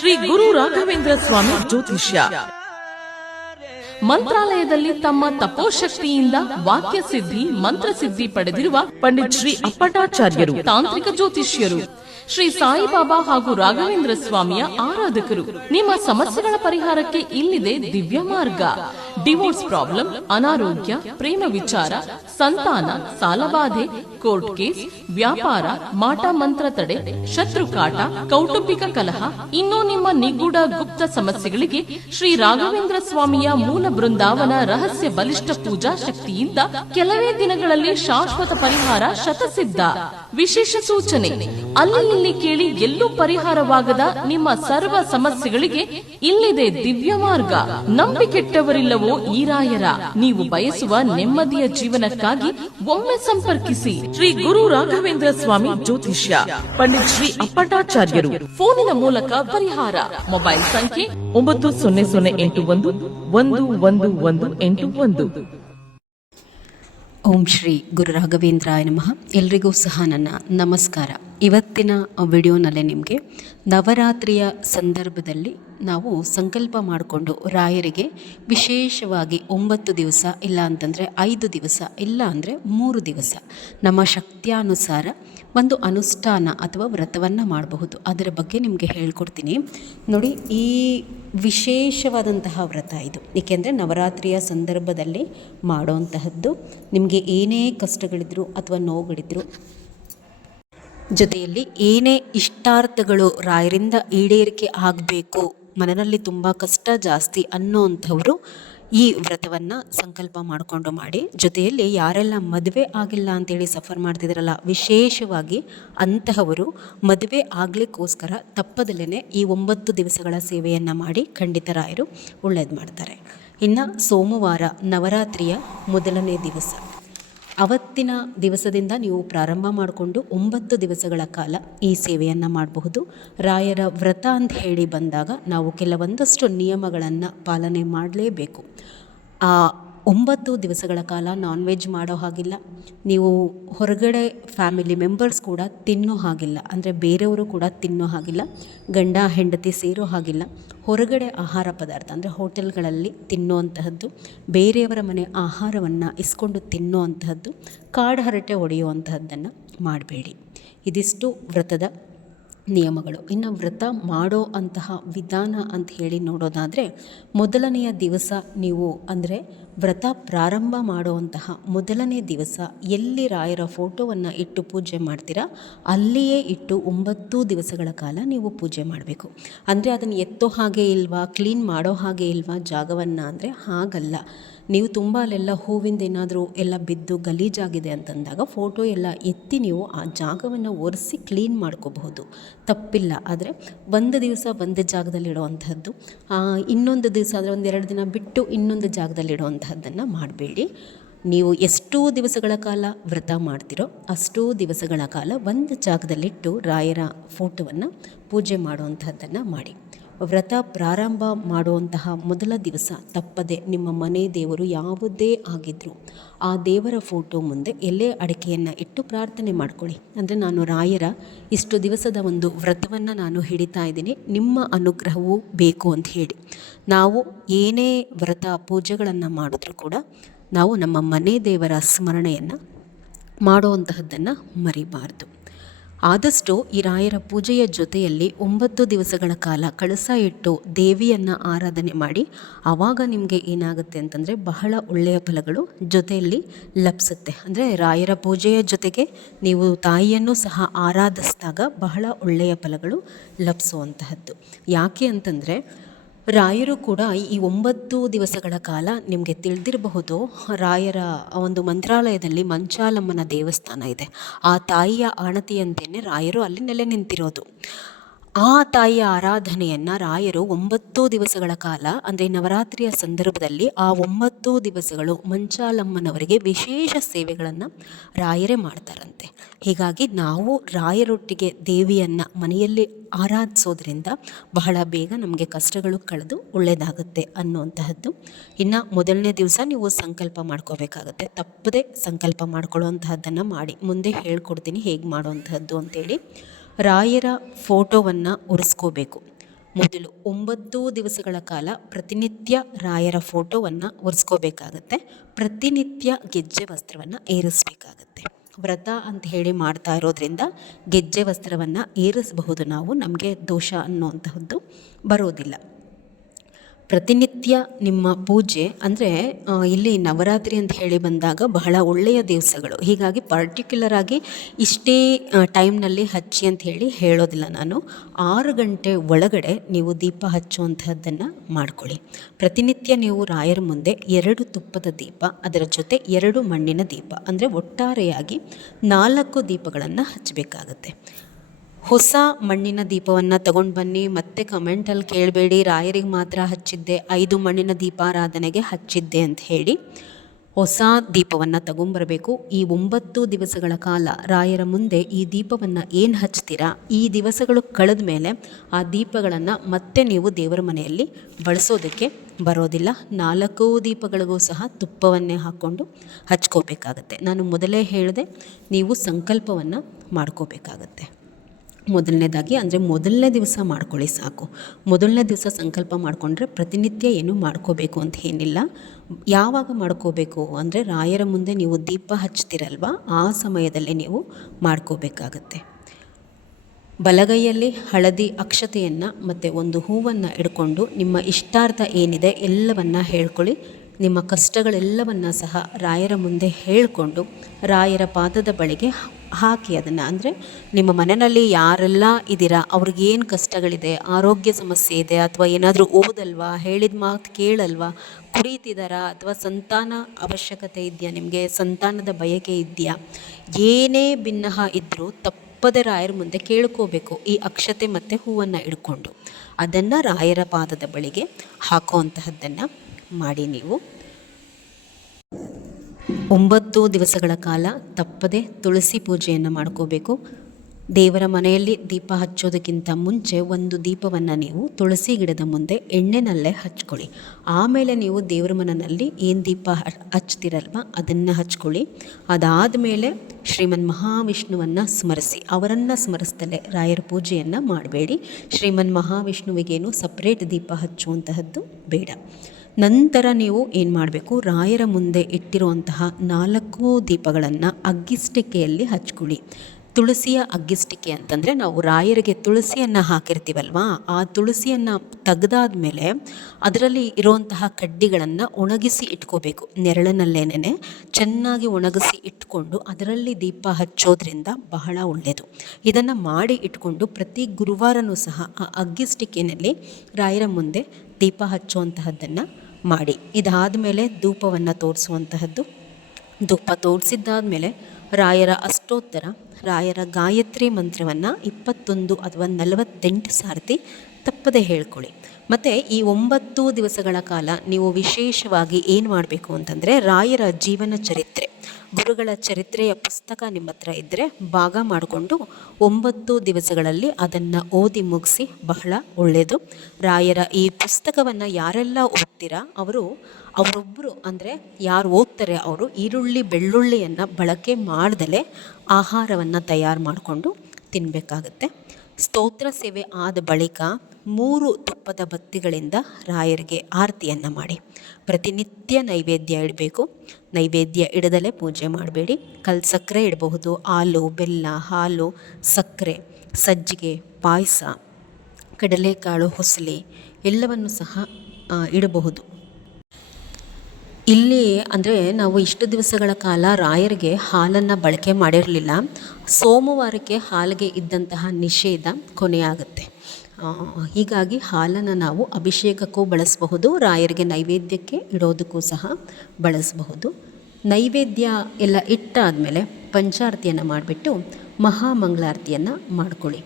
ಶ್ರೀ ಗುರು ರಾಘವೇಂದ್ರ ಸ್ವಾಮಿ ಜ್ಯೋತಿಷ್ಯ. ಮಂತ್ರಾಲಯದಲ್ಲಿ ತಮ್ಮ ತಪೋಶಕ್ತಿಯಿಂದ ವಾಕ್ಯ ಸಿದ್ಧಿ ಮಂತ್ರಸಿದ್ಧಿ ಪಡೆದಿರುವ ಪಂಡಿತ್ ಶ್ರೀ ಅಪ್ಪಟಾಚಾರ್ಯರು ತಾಂತ್ರಿಕ ಜ್ಯೋತಿಷ್ಯರು. ಶ್ರೀ ಸಾಯಿಬಾಬಾ ಹಾಗೂ ರಾಘವೇಂದ್ರ ಸ್ವಾಮಿಯ ಆರಾಧಕರು. ನಿಮ್ಮ ಸಮಸ್ಯೆಗಳ ಪರಿಹಾರಕ್ಕೆ ಇಲ್ಲಿದೆ ದಿವ್ಯ ಮಾರ್ಗ. ಡಿವೋರ್ಸ್ ಪ್ರಾಬ್ಲಮ್, ಅನಾರೋಗ್ಯ, ಪ್ರೇಮ ವಿಚಾರ, ಸಂತಾನ, ಸಾಲಬಾಧೆ, ಕೋರ್ಟ್ ಕೇಸ್, ವ್ಯಾಪಾರ, ಮಾಟ ಮಂತ್ರ ತಡೆ, ಶತ್ರುಕಾಟ, ಕೌಟುಂಬಿಕ ಕಲಹ, ಇನ್ನೂ ನಿಮ್ಮ ನಿಗೂಢ ಗುಪ್ತ ಸಮಸ್ಯೆಗಳಿಗೆ ಶ್ರೀ ರಾಘವೇಂದ್ರ ಸ್ವಾಮಿಯ ಮೂಲ ಬೃಂದಾವನ ರಹಸ್ಯ ಬಲಿಷ್ಠ ಪೂಜಾ ಶಕ್ತಿಯಿಂದ ಕೆಲವೇ ದಿನಗಳಲ್ಲಿ ಶಾಶ್ವತ ಪರಿಹಾರ ಶತಸಿದ್ಧ. ವಿಶೇಷ ಸೂಚನೆ: ಅಲ್ಲಿ ಇಲ್ಲಿ ಕೇಳಿ ಎಲ್ಲೂ ಪರಿಹಾರವಾಗದ ನಿಮ್ಮ ಸರ್ವ ಸಮಸ್ಯೆಗಳಿಗೆ ಇಲ್ಲಿದೆ ದಿವ್ಯ ಮಾರ್ಗ. ನಂಬಿಕೆಟ್ಟವರಿಲ್ಲವೋ ಈ ರಾಯರ. ನೀವು ಬಯಸುವ ನೆಮ್ಮದಿಯ ಜೀವನಕ್ಕಾಗಿ ಒಮ್ಮೆ ಸಂಪರ್ಕಿಸಿ. ಶ್ರೀ ಗುರು ರಾಘವೇಂದ್ರ ಸ್ವಾಮಿ ಜ್ಯೋತಿಷ್ಯ, ಪಂಡಿತ್ ಶ್ರೀ ಅಪ್ಪಟಾಚಾರ್ಯರು. ಫೋನಿನ ಮೂಲಕ ಪರಿಹಾರ. ಮೊಬೈಲ್ ಸಂಖ್ಯೆ 9008111181. ಓಂ ಶ್ರೀ ಗುರು ರಾಘವೇಂದ್ರಾಯ ನಮಃ. ಎಲ್ರಿಗೂ ಸಹ ನನ್ನ ನಮಸ್ಕಾರ. ಇವತ್ತಿನ ವಿಡಿಯೋನಲ್ಲಿ ನಿಮಗೆ ನವರಾತ್ರಿಯ ಸಂದರ್ಭದಲ್ಲಿ ನಾವು ಸಂಕಲ್ಪ ಮಾಡಿಕೊಂಡು ರಾಯರಿಗೆ ವಿಶೇಷವಾಗಿ 9 ದಿವಸ, ಇಲ್ಲ ಅಂತಂದರೆ 5 ದಿವಸ, ಇಲ್ಲ ಅಂದರೆ 3 ದಿವಸ ನಮ್ಮ ಶಕ್ತಿಯಾನುಸಾರ ಒಂದು ಅನುಷ್ಠಾನ ಅಥವಾ ವ್ರತವನ್ನು ಮಾಡಬಹುದು. ಅದರ ಬಗ್ಗೆ ನಿಮಗೆ ಹೇಳ್ಕೊಡ್ತೀನಿ ನೋಡಿ. ಈ ವಿಶೇಷವಾದಂತಹ ವ್ರತ ಇದು, ಏಕೆಂದರೆ ನವರಾತ್ರಿಯ ಸಂದರ್ಭದಲ್ಲಿ ಮಾಡೋವಂತಹದ್ದು. ನಿಮಗೆ ಏನೇ ಕಷ್ಟಗಳಿದ್ರು ಅಥವಾ ನೋವುಗಳಿದ್ರು, ಜೊತೆಯಲ್ಲಿ ಏನೇ ಇಷ್ಟಾರ್ಥಗಳು ರಾಯರಿಂದ ಈಡೇರಿಕೆ ಆಗಬೇಕು, ಮನೆಯಲ್ಲಿ ತುಂಬ ಕಷ್ಟ ಜಾಸ್ತಿ ಅನ್ನೋವಂಥವರು ಈ ವ್ರತವನ್ನು ಸಂಕಲ್ಪ ಮಾಡಿಕೊಂಡು ಮಾಡಿ. ಜೊತೆಯಲ್ಲಿ ಯಾರೆಲ್ಲ ಮದುವೆ ಆಗಿಲ್ಲ ಅಂತೇಳಿ ಸಫರ್ ಮಾಡ್ತಿದ್ರಲ್ಲ, ವಿಶೇಷವಾಗಿ ಅಂತಹವರು ಮದುವೆ ಆಗಲಿಕ್ಕೋಸ್ಕರ ತಪ್ಪದಲ್ಲೇ ಈ 9 ದಿವಸಗಳ ಸೇವೆಯನ್ನು ಮಾಡಿ ಖಂಡಿತ ರಾಯರು ಒಳ್ಳೇದು ಮಾಡ್ತಾರೆ. ಇನ್ನು ಸೋಮವಾರ ನವರಾತ್ರಿಯ ಮೊದಲನೇ ದಿವಸ, ಅವತ್ತಿನ ದಿವಸದಿಂದ ನೀವು ಪ್ರಾರಂಭ ಮಾಡಿಕೊಂಡು 9 ದಿವಸಗಳ ಕಾಲ ಈ ಸೇವೆಯನ್ನು ಮಾಡಬಹುದು. ರಾಯರ ವ್ರತ ಅಂತ ಹೇಳಿ ಬಂದಾಗ ನಾವು ಕೆಲವೊಂದಷ್ಟು ನಿಯಮಗಳನ್ನು ಪಾಲನೆ ಮಾಡಲೇಬೇಕು. ಆ 9 ದಿವಸಗಳ ಕಾಲ ನಾನ್ ವೆಜ್ ಮಾಡೋ ಹಾಗಿಲ್ಲ. ನೀವು ಹೊರಗಡೆ ಫ್ಯಾಮಿಲಿ ಮೆಂಬರ್ಸ್ ಕೂಡ ತಿನ್ನೋ ಹಾಗಿಲ್ಲ, ಅಂದರೆ ಬೇರೆಯವರು ಕೂಡ ತಿನ್ನೋ ಹಾಗಿಲ್ಲ. ಗಂಡ ಹೆಂಡತಿ ಸೇರೋ ಹಾಗಿಲ್ಲ. ಹೊರಗಡೆ ಆಹಾರ ಪದಾರ್ಥ ಅಂದರೆ ಹೋಟೆಲ್ಗಳಲ್ಲಿ ತಿನ್ನುವಂತಹದ್ದು, ಬೇರೆಯವರ ಮನೆ ಆಹಾರವನ್ನು ಇಸ್ಕೊಂಡು ತಿನ್ನುವಂತಹದ್ದು, ಕಾಡು ಹರಟೆ ಹೊಡೆಯುವಂತಹದ್ದನ್ನು ಮಾಡಬೇಡಿ. ಇದಿಷ್ಟು ವ್ರತದ ನಿಯಮಗಳು. ಇನ್ನು ವ್ರತ ಮಾಡೋ ಅಂತಹ ವಿಧಾನ ಅಂತ ಹೇಳಿ ನೋಡೋದಾದರೆ, ಮೊದಲನೆಯ ದಿವಸ ನೀವು ಅಂದರೆ ವ್ರತ ಪ್ರಾರಂಭ ಮಾಡುವಂತಹ ಮೊದಲನೇ ದಿವಸ ಎಲ್ಲಿ ರಾಯರ ಫೋಟೋವನ್ನು ಇಟ್ಟು ಪೂಜೆ ಮಾಡ್ತೀರಾ ಅಲ್ಲಿಯೇ ಇಟ್ಟು 9 ದಿವಸಗಳ ಕಾಲ ನೀವು ಪೂಜೆ ಮಾಡಬೇಕು. ಅಂದರೆ ಅದನ್ನು ಎತ್ತೋ ಹಾಗೆ ಇಲ್ವಾ, ಕ್ಲೀನ್ ಮಾಡೋ ಹಾಗೆ ಇಲ್ವಾ ಜಾಗವನ್ನು ಅಂದರೆ ಹಾಗಲ್ಲ. ನೀವು ತುಂಬ ಅಲ್ಲೆಲ್ಲ ಹೂವಿಂದ ಏನಾದರೂ ಎಲ್ಲ ಬಿದ್ದು ಗಲೀಜಾಗಿದೆ ಅಂತಂದಾಗ ಫೋಟೋ ಎಲ್ಲ ಎತ್ತಿ ನೀವು ಆ ಜಾಗವನ್ನು ಒರೆಸಿ ಕ್ಲೀನ್ ಮಾಡ್ಕೋಬಹುದು, ತಪ್ಪಿಲ್ಲ. ಆದರೆ ಒಂದು ದಿವಸ ಒಂದು ಜಾಗದಲ್ಲಿಡುವಂಥದ್ದು, ಇನ್ನೊಂದು ದಿವಸ ಅಂದರೆ 1-2 ದಿನ ಬಿಟ್ಟು ಇನ್ನೊಂದು ಜಾಗದಲ್ಲಿಡುವಂತಹದ್ದನ್ನು ಮಾಡಬೇಡಿ. ನೀವು ಎಷ್ಟು ದಿವಸಗಳ ಕಾಲ ವ್ರತ ಮಾಡ್ತಿರೋ ಅಷ್ಟೂ ದಿವಸಗಳ ಕಾಲ ಒಂದು ಜಾಗದಲ್ಲಿಟ್ಟು ರಾಯರ ಫೋಟೋವನ್ನು ಪೂಜೆ ಮಾಡುವಂತಹದ್ದನ್ನು ಮಾಡಿ. ವ್ರತ ಪ್ರಾರಂಭ ಮಾಡುವಂತಹ ಮೊದಲ ದಿವಸ ತಪ್ಪದೆ ನಿಮ್ಮ ಮನೆ ದೇವರು ಯಾವುದೇ ಆಗಿದ್ದರೂ ಆ ದೇವರ ಫೋಟೋ ಮುಂದೆ ಎಲೆ ಅಡಿಕೆಯನ್ನು ಇಟ್ಟು ಪ್ರಾರ್ಥನೆ ಮಾಡ್ಕೊಳ್ಳಿ. ಅಂದರೆ ನಾನು ರಾಯರ ಇಷ್ಟು ದಿವಸದ ಒಂದು ವ್ರತವನ್ನು ನಾನು ಹಿಡಿತಾ ಇದ್ದೀನಿ, ನಿಮ್ಮ ಅನುಗ್ರಹವೂ ಬೇಕು ಅಂತ ಹೇಳಿ. ನಾವು ಏನೇ ವ್ರತ ಪೂಜೆಗಳನ್ನು ಮಾಡಿದ್ರೂ ಕೂಡ ನಾವು ನಮ್ಮ ಮನೆ ದೇವರ ಸ್ಮರಣೆಯನ್ನು ಮಾಡುವಂತಹದ್ದನ್ನು ಮರಿಬಾರ್ದು. ಆದಷ್ಟು ಈ ರಾಯರ ಪೂಜೆಯ ಜೊತೆಯಲ್ಲಿ 9 ದಿವಸಗಳ ಕಾಲ ಕಳಸ ಇಟ್ಟು ದೇವಿಯನ್ನು ಆರಾಧನೆ ಮಾಡಿ. ಆವಾಗ ನಿಮಗೆ ಏನಾಗುತ್ತೆ ಅಂತಂದರೆ ಬಹಳ ಒಳ್ಳೆಯ ಫಲಗಳು ಜೊತೆಯಲ್ಲಿ ಲಭಿಸುತ್ತೆ. ಅಂದರೆ ರಾಯರ ಪೂಜೆಯ ಜೊತೆಗೆ ನೀವು ತಾಯಿಯನ್ನು ಸಹ ಆರಾಧಿಸಿದಾಗ ಬಹಳ ಒಳ್ಳೆಯ ಫಲಗಳು ಲಭಿಸುವಂತಹದ್ದು. ಯಾಕೆ ಅಂತಂದರೆ ರಾಯರು ಕೂಡ ಈ 9 ದಿವಸಗಳ ಕಾಲ ನಿಮಗೆ ತಿಳಿದಿರಬಹುದು, ರಾಯರ ಒಂದು ಮಂತ್ರಾಲಯದಲ್ಲಿ ಮಂಚಾಲಮ್ಮನ ದೇವಸ್ಥಾನ ಇದೆ. ಆ ತಾಯಿಯ ಆಣತಿಯಂತೆಯೇ ರಾಯರು ಅಲ್ಲಿ ನೆಲೆ ನಿಂತಿರೋದು. ಆ ತಾಯಿಯ ಆರಾಧನೆಯನ್ನು ರಾಯರು 9 ದಿವಸಗಳ ಕಾಲ ಅಂದರೆ ನವರಾತ್ರಿಯ ಸಂದರ್ಭದಲ್ಲಿ ಆ 9 ದಿವಸಗಳು ಮಂಚಾಲಮ್ಮನವರಿಗೆ ವಿಶೇಷ ಸೇವೆಗಳನ್ನು ರಾಯರೇ ಮಾಡ್ತಾರಂತೆ. ಹೀಗಾಗಿ ನಾವು ರಾಯರೊಟ್ಟಿಗೆ ದೇವಿಯನ್ನು ಮನೆಯಲ್ಲಿ ಆರಾಧಿಸೋದ್ರಿಂದ ಬಹಳ ಬೇಗ ನಮಗೆ ಕಷ್ಟಗಳು ಕಳೆದು ಒಳ್ಳೆಯದಾಗುತ್ತೆ ಅನ್ನುವಂತಹದ್ದು. ಇನ್ನು ಮೊದಲನೇ ದಿವಸ ನೀವು ಸಂಕಲ್ಪ ಮಾಡ್ಕೋಬೇಕಾಗತ್ತೆ. ತಪ್ಪದೆ ಸಂಕಲ್ಪ ಮಾಡ್ಕೊಳ್ಳುವಂತಹದ್ದನ್ನು ಮಾಡಿ. ಮುಂದೆ ಹೇಳ್ಕೊಡ್ತೀನಿ ಹೇಗೆ ಮಾಡುವಂತಹದ್ದು ಅಂತೇಳಿ. ರಾಯರ ಫೋಟೋವನ್ನು ಒರೆಸ್ಕೋಬೇಕು. ಮೊದಲು 9 ದಿವಸಗಳ ಕಾಲ ಪ್ರತಿನಿತ್ಯ ರಾಯರ ಫೋಟೋವನ್ನು ಒರೆಸ್ಕೋಬೇಕಾಗತ್ತೆ. ಪ್ರತಿನಿತ್ಯ ಗೆಜ್ಜೆ ವಸ್ತ್ರವನ್ನು ಏರಿಸಬೇಕಾಗತ್ತೆ. ವ್ರತ ಅಂತ ಹೇಳಿ ಮಾಡ್ತಾ ಇರೋದ್ರಿಂದ ಗೆಜ್ಜೆ ವಸ್ತ್ರವನ್ನು ಏರಿಸಬಹುದು ನಾವು, ನಮಗೆ ದೋಷ ಅನ್ನುವಂತಹದ್ದು ಬರೋದಿಲ್ಲ. ಪ್ರತಿನಿತ್ಯ ನಿಮ್ಮ ಪೂಜೆ ಅಂದರೆ ಇಲ್ಲಿ ನವರಾತ್ರಿ ಅಂತ ಹೇಳಿ ಬಂದಾಗ ಬಹಳ ಒಳ್ಳೆಯ ದಿವಸಗಳು, ಹೀಗಾಗಿ ಪರ್ಟಿಕ್ಯುಲರ್ ಆಗಿ ಇಷ್ಟೇ ಟೈಮ್ನಲ್ಲಿ ಹಚ್ಚಿ ಅಂತ ಹೇಳಿ ಹೇಳೋದಿಲ್ಲ ನಾನು. 6 ಗಂಟೆ ಒಳಗಡೆ ನೀವು ದೀಪ ಹಚ್ಚುವಂತಹದ್ದನ್ನು ಮಾಡ್ಕೊಳ್ಳಿ. ಪ್ರತಿನಿತ್ಯ ನೀವು ರಾಯರ ಮುಂದೆ 2 ತುಪ್ಪದ ದೀಪ, ಅದರ ಜೊತೆ 2 ಮಣ್ಣಿನ ದೀಪ, ಅಂದರೆ ಒಟ್ಟಾರೆಯಾಗಿ 4 ದೀಪಗಳನ್ನು ಹಚ್ಚಬೇಕಾಗತ್ತೆ. ಹೊಸ ಮಣ್ಣಿನ ದೀಪವನ್ನು ತಗೊಂಡು ಬನ್ನಿ, ಮತ್ತೆ ಕಮೆಂಟಲ್ಲಿ ಕೇಳಬೇಡಿ ರಾಯರಿಗೆ ಮಾತ್ರ ಹಚ್ಚಿದ್ದೆ, 5 ಮಣ್ಣಿನ ದೀಪಾರಾಧನೆಗೆ ಹಚ್ಚಿದ್ದೆ ಅಂತ ಹೇಳಿ. ಹೊಸ ದೀಪವನ್ನು ತಗೊಂಬರಬೇಕು. ಈ 9 ದಿವಸಗಳ ಕಾಲ ರಾಯರ ಮುಂದೆ ಈ ದೀಪವನ್ನು ಏನು ಹಚ್ತೀರಾ, ಈ ದಿವಸಗಳು ಕಳೆದ ಮೇಲೆ ಆ ದೀಪಗಳನ್ನು ಮತ್ತೆ ನೀವು ದೇವರ ಮನೆಯಲ್ಲಿ ಬಳಸೋದಕ್ಕೆ ಬರೋದಿಲ್ಲ. 4 ದೀಪಗಳಿಗೂ ಸಹ ತುಪ್ಪವನ್ನೇ ಹಾಕ್ಕೊಂಡು ಹಚ್ಕೋಬೇಕಾಗತ್ತೆ. ನಾನು ಮೊದಲೇ ಹೇಳಿದೆ, ನೀವು ಸಂಕಲ್ಪವನ್ನು ಮಾಡ್ಕೋಬೇಕಾಗತ್ತೆ. ಮೊದಲನೇದಾಗಿ ಅಂದರೆ ಮೊದಲನೇ ದಿವಸ ಮಾಡ್ಕೊಳ್ಳಿ ಸಾಕು. ಮೊದಲನೇ ದಿವಸ ಸಂಕಲ್ಪ ಮಾಡಿಕೊಂಡ್ರೆ ಪ್ರತಿನಿತ್ಯ ಏನು ಮಾಡ್ಕೋಬೇಕು ಅಂತ ಏನಿಲ್ಲ. ಯಾವಾಗ ಮಾಡ್ಕೋಬೇಕು ಅಂದರೆ ರಾಯರ ಮುಂದೆ ನೀವು ದೀಪ ಹಚ್ತಿರಲ್ವ ಆ ಸಮಯದಲ್ಲೇ ನೀವು ಮಾಡ್ಕೋಬೇಕಾಗತ್ತೆ. ಬಲಗೈಯಲ್ಲಿ ಹಳದಿ ಅಕ್ಷತೆಯನ್ನು ಮತ್ತು ಒಂದು ಹೂವನ್ನು ಇಡ್ಕೊಂಡು ನಿಮ್ಮ ಇಷ್ಟಾರ್ಥ ಏನಿದೆ ಎಲ್ಲವನ್ನು ಹೇಳ್ಕೊಳ್ಳಿ. ನಿಮ್ಮ ಕಷ್ಟಗಳೆಲ್ಲವನ್ನು ಸಹ ರಾಯರ ಮುಂದೆ ಹೇಳಿಕೊಂಡು ರಾಯರ ಪಾದದ ಬಳಿಗೆ ಹಾಕಿ ಅದನ್ನು. ಅಂದರೆ ನಿಮ್ಮ ಮನೆಯಲ್ಲಿ ಯಾರೆಲ್ಲ ಇದ್ದೀರಾ, ಅವ್ರಿಗೇನು ಕಷ್ಟಗಳಿದೆ, ಆರೋಗ್ಯ ಸಮಸ್ಯೆ ಇದೆ, ಅಥವಾ ಏನಾದರೂ ಓದಲ್ವಾ, ಹೇಳಿದ ಮಾತು ಕೇಳಲ್ವಾ, ಕುಡಿತಿದ್ದಾರಾ, ಅಥವಾ ಸಂತಾನ ಅವಶ್ಯಕತೆ ಇದೆಯಾ, ನಿಮಗೆ ಸಂತಾನದ ಬಯಕೆ ಇದೆಯಾ, ಏನೇ ಭಿನ್ನಹ ಇದ್ದರೂ ತಪ್ಪದೆ ರಾಯರ ಮುಂದೆ ಕೇಳ್ಕೋಬೇಕು. ಈ ಅಕ್ಷತೆ ಮತ್ತು ಹೂವನ್ನು ಇಡ್ಕೊಂಡು ಅದನ್ನು ರಾಯರ ಪಾದದ ಬಳಿಗೆ ಹಾಕುವಂತಹದ್ದನ್ನು ಮಾಡಿ. ನೀವು 9 ದಿವಸಗಳ ಕಾಲ ತಪ್ಪದೆ ತುಳಸಿ ಪೂಜೆಯನ್ನು ಮಾಡ್ಕೋಬೇಕು. ದೇವರ ಮನೆಯಲ್ಲಿ ದೀಪ ಹಚ್ಚೋದಕ್ಕಿಂತ ಮುಂಚೆ ಒಂದು ದೀಪವನ್ನು ನೀವು ತುಳಸಿ ಗಿಡದ ಮುಂದೆ ಎಣ್ಣೆನಲ್ಲೇ ಹಚ್ಕೊಳ್ಳಿ. ಆಮೇಲೆ ನೀವು ದೇವರ ಮನೆಯಲ್ಲಿ ಏನು ದೀಪ ಹಚ್ತಿರಲ್ವ ಅದನ್ನು ಹಚ್ಕೊಳ್ಳಿ. ಅದಾದಮೇಲೆ ಶ್ರೀಮನ್ ಮಹಾವಿಷ್ಣುವನ್ನು ಸ್ಮರಿಸಿ, ಅವರನ್ನು ಸ್ಮರಿಸ್ದಲೇ ರಾಯರ ಪೂಜೆಯನ್ನು ಮಾಡಬೇಡಿ. ಶ್ರೀಮನ್ ಮಹಾವಿಷ್ಣುವಿಗೇನು ಸಪ್ರೇಟ್ ದೀಪ ಹಚ್ಚುವಂತಹದ್ದು ಬೇಡ. ನಂತರ ನೀವು ಏನು ಮಾಡಬೇಕು, ರಾಯರ ಮುಂದೆ ಇಟ್ಟಿರುವಂತಹ 4 ದೀಪಗಳನ್ನು ಅಗ್ಗಿಸ್ಟಿಕೆಯಲ್ಲಿ ಹಚ್ಕೊಳ್ಳಿ. ತುಳಸಿಯ ಅಗ್ಗಿಸ್ಟಿಕೆ ಅಂತಂದರೆ ನಾವು ರಾಯರಿಗೆ ತುಳಸಿಯನ್ನು ಹಾಕಿರ್ತೀವಲ್ವಾ, ಆ ತುಳಸಿಯನ್ನು ತೆಗೆದಾದ ಮೇಲೆ ಅದರಲ್ಲಿ ಇರುವಂತಹ ಕಡ್ಡಿಗಳನ್ನು ಒಣಗಿಸಿ ಇಟ್ಕೋಬೇಕು. ನೆರಳಿನಲ್ಲೇನೆ ಚೆನ್ನಾಗಿ ಒಣಗಿಸಿ ಇಟ್ಕೊಂಡು ಅದರಲ್ಲಿ ದೀಪ ಹಚ್ಚೋದ್ರಿಂದ ಬಹಳ ಒಳ್ಳೆಯದು. ಇದನ್ನು ಮಾಡಿ ಇಟ್ಕೊಂಡು ಪ್ರತಿ ಗುರುವಾರನೂ ಸಹ ಆ ಅಗ್ಗಿಸ್ಟಿಕೆಯಲ್ಲಿ ರಾಯರ ಮುಂದೆ ದೀಪ ಹಚ್ಚುವಂತಹದ್ದನ್ನು ಮಾಡಿ. ಇದಾದ ಮೇಲೆ ಧೂಪವನ್ನು ತೋರಿಸುವಂತಹದ್ದು. ಧೂಪ ತೋರಿಸಿದ್ದಾದ ಮೇಲೆ ರಾಯರ ಅಷ್ಟೋತ್ತರ, ರಾಯರ ಗಾಯತ್ರಿ ಮಂತ್ರವನ್ನು 21 ಅಥವಾ 48 ಸಾರ್ತಿ ತಪ್ಪದೆ ಹೇಳ್ಕೊಳ್ಳಿ. ಮತ್ತು ಈ 9 ದಿವಸಗಳ ಕಾಲ ನೀವು ವಿಶೇಷವಾಗಿ ಏನು ಮಾಡಬೇಕು ಅಂತಂದರೆ, ರಾಯರ ಜೀವನ ಚರಿತ್ರೆ, ಗುರುಗಳ ಚರಿತ್ರೆಯ ಪುಸ್ತಕ ನಿಮ್ಮ ಹತ್ರ ಇದ್ದರೆ ಭಾಗ ಮಾಡಿಕೊಂಡು 9 ದಿವಸಗಳಲ್ಲಿ ಅದನ್ನು ಓದಿ ಮುಗಿಸಿ, ಬಹಳ ಒಳ್ಳೆಯದು. ರಾಯರ ಈ ಪುಸ್ತಕವನ್ನು ಯಾರೆಲ್ಲ ಓದ್ತೀರಾ ಅವರೊಬ್ಬರು ಅಂದರೆ ಯಾರು ಓದ್ತಾರೆ ಅವರು ಈರುಳ್ಳಿ ಬೆಳ್ಳುಳ್ಳಿಯನ್ನು ಬಳಕೆ ಮಾಡ್ದಲೇ ಆಹಾರವನ್ನು ತಯಾರು ಮಾಡಿಕೊಂಡು ತಿನ್ನಬೇಕಾಗತ್ತೆ. ಸ್ತೋತ್ರ ಸೇವೆ ಆದ ಬಳಿಕ 3 ತುಪ್ಪದ ಬತ್ತಿಗಳಿಂದ ರಾಯರಿಗೆ ಆರತಿಯನ್ನು ಮಾಡಿ. ಪ್ರತಿನಿತ್ಯ ನೈವೇದ್ಯ ಇಡಬೇಕು. ನೈವೇದ್ಯ ಇಡದಲೇ ಪೂಜೆ ಮಾಡಬೇಡಿ. ಕಲ್ಲು ಸಕ್ಕರೆ ಇಡಬಹುದು, ಹಾಲು, ಬೆಲ್ಲ, ಹಾಲು, ಸಕ್ಕರೆ, ಸಜ್ಜಿಗೆ, ಪಾಯಸ, ಕಡಲೆಕಾಳು, ಹೊಸಲಿ ಎಲ್ಲವನ್ನು ಸಹ ಇಡಬಹುದು. ಇಲ್ಲಿ ಅಂದರೆ ನಾವು ಇಷ್ಟು ದಿವಸಗಳ ಕಾಲ ರಾಯರಿಗೆ ಹಾಲನ್ನು ಬಳಕೆ ಮಾಡಿರಲಿಲ್ಲ. ಸೋಮವಾರಕ್ಕೆ ಹಾಲಿಗೆ ಇದ್ದಂತಹ ನಿಷೇಧ ಕೊನೆಯಾಗುತ್ತೆ. ಹೀಗಾಗಿ ಹಾಲನ್ನು ನಾವು ಅಭಿಷೇಕಕ್ಕೂ ಬಳಸಬಹುದು, ರಾಯರಿಗೆ ನೈವೇದ್ಯಕ್ಕೆ ಇಡೋದಕ್ಕೂ ಸಹ ಬಳಸಬಹುದು. ನೈವೇದ್ಯ ಎಲ್ಲ ಇಟ್ಟಾದಮೇಲೆ ಪಂಚಾರತಿಯನ್ನು ಮಾಡಿಬಿಟ್ಟು ಮಹಾಮಂಗಳಾರತಿಯನ್ನು ಮಾಡ್ಕೊಳ್ಳಿ.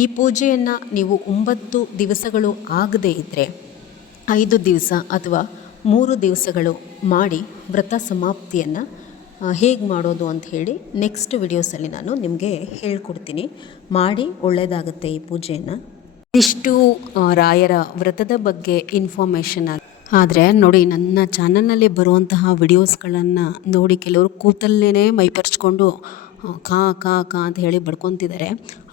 ಈ ಪೂಜೆಯನ್ನು ನೀವು 9 ದಿವಸಗಳು ಆಗದೇ ಇದ್ದರೆ 5 ದಿವಸ ಅಥವಾ 3 ದಿವಸಗಳು ಮಾಡಿ ವ್ರತ ಸಮಾಪ್ತಿಯನ್ನು ಹೇಗೆ ಮಾಡೋದು ಅಂತ ಹೇಳಿ ನೆಕ್ಸ್ಟ್ ವಿಡಿಯೋಸಲ್ಲಿ ನಾನು ನಿಮಗೆ ಹೇಳ್ಕೊಡ್ತೀನಿ. ಮಾಡಿ ಒಳ್ಳೆಯದಾಗುತ್ತೆ ಈ ಪೂಜೆಯನ್ನು. ಇಷ್ಟು ರಾಯರ ವ್ರತದ ಬಗ್ಗೆ ಇನ್ಫಾರ್ಮೇಷನ್. ಆದರೆ ನೋಡಿ, ನನ್ನ ಚಾನಲ್ನಲ್ಲಿ ಬರುವಂತಹ ವಿಡಿಯೋಸ್ಗಳನ್ನು ನೋಡಿ ಕೆಲವರು ಕೂತಲ್ಲೇ ಮೈಪರಿಸ್ಕೊಂಡು ಕಾ ಕಾ ಕಾ ಅಂತ ಹೇಳಿ ಬಡ್ಕೊತಿದ್ದಾರೆ.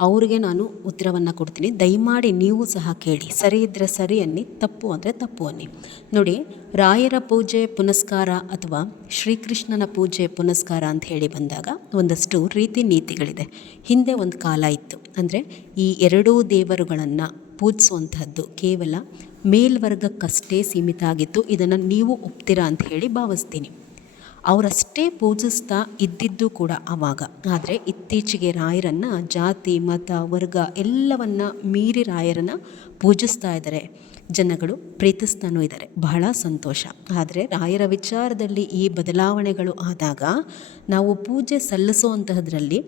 ಅವ್ರಿಗೆ ನಾನು ಉತ್ತರವನ್ನು ಕೊಡ್ತೀನಿ. ದಯಮಾಡಿ ನೀವು ಸಹ ಕೇಳಿ. ಸರಿ ಇದ್ದರೆ ಸರಿ ಅನ್ನಿ, ತಪ್ಪು ಅಂದರೆ ತಪ್ಪು ಅನ್ನಿ. ನೋಡಿ, ರಾಯರ ಪೂಜೆ ಪುನಸ್ಕಾರ ಅಥವಾ ಶ್ರೀಕೃಷ್ಣನ ಪೂಜೆ ಪುನಸ್ಕಾರ ಅಂತ ಹೇಳಿ ಬಂದಾಗ ಒಂದಷ್ಟು ರೀತಿ ನೀತಿಗಳಿದೆ. ಹಿಂದೆ ಒಂದು ಕಾಲ ಇತ್ತು. ಅಂದರೆ ಈ ಎರಡೂ ದೇವರುಗಳನ್ನು ಪೂಜಿಸುವಂತಹದ್ದು ಕೇವಲ ಮೇಲ್ವರ್ಗಕ್ಕಷ್ಟೇ ಸೀಮಿತ ಆಗಿತ್ತು. ಇದನ್ನು ನೀವು ಒಪ್ತೀರಾ ಅಂತ ಹೇಳಿ ಭಾವಿಸ್ತೀನಿ. ಅವರಷ್ಟೇ ಪೂಜಿಸ್ತಾ ಇದ್ದಿದ್ದು ಕೂಡ ಆವಾಗ. ಆದರೆ ಇತ್ತೀಚೆಗೆ ರಾಯರನ್ನು ಜಾತಿ ಮತ ವರ್ಗ ಎಲ್ಲವನ್ನ ಮೀರಿ ರಾಯರನ್ನು ಪೂಜಿಸ್ತಾ ಇದ್ದಾರೆ. ಜನಗಳು ಪ್ರೀತಿಸ್ತಾನೂ ಇದ್ದಾರೆ. ಬಹಳ ಸಂತೋಷ. ಆದರೆ ರಾಯರ ವಿಚಾರದಲ್ಲಿ ಈ ಬದಲಾವಣೆಗಳು ಆದಾಗ ನಾವು ಪೂಜೆ ಸಲ್ಲಿಸುವಂತಹದ್ರಲ್ಲಿ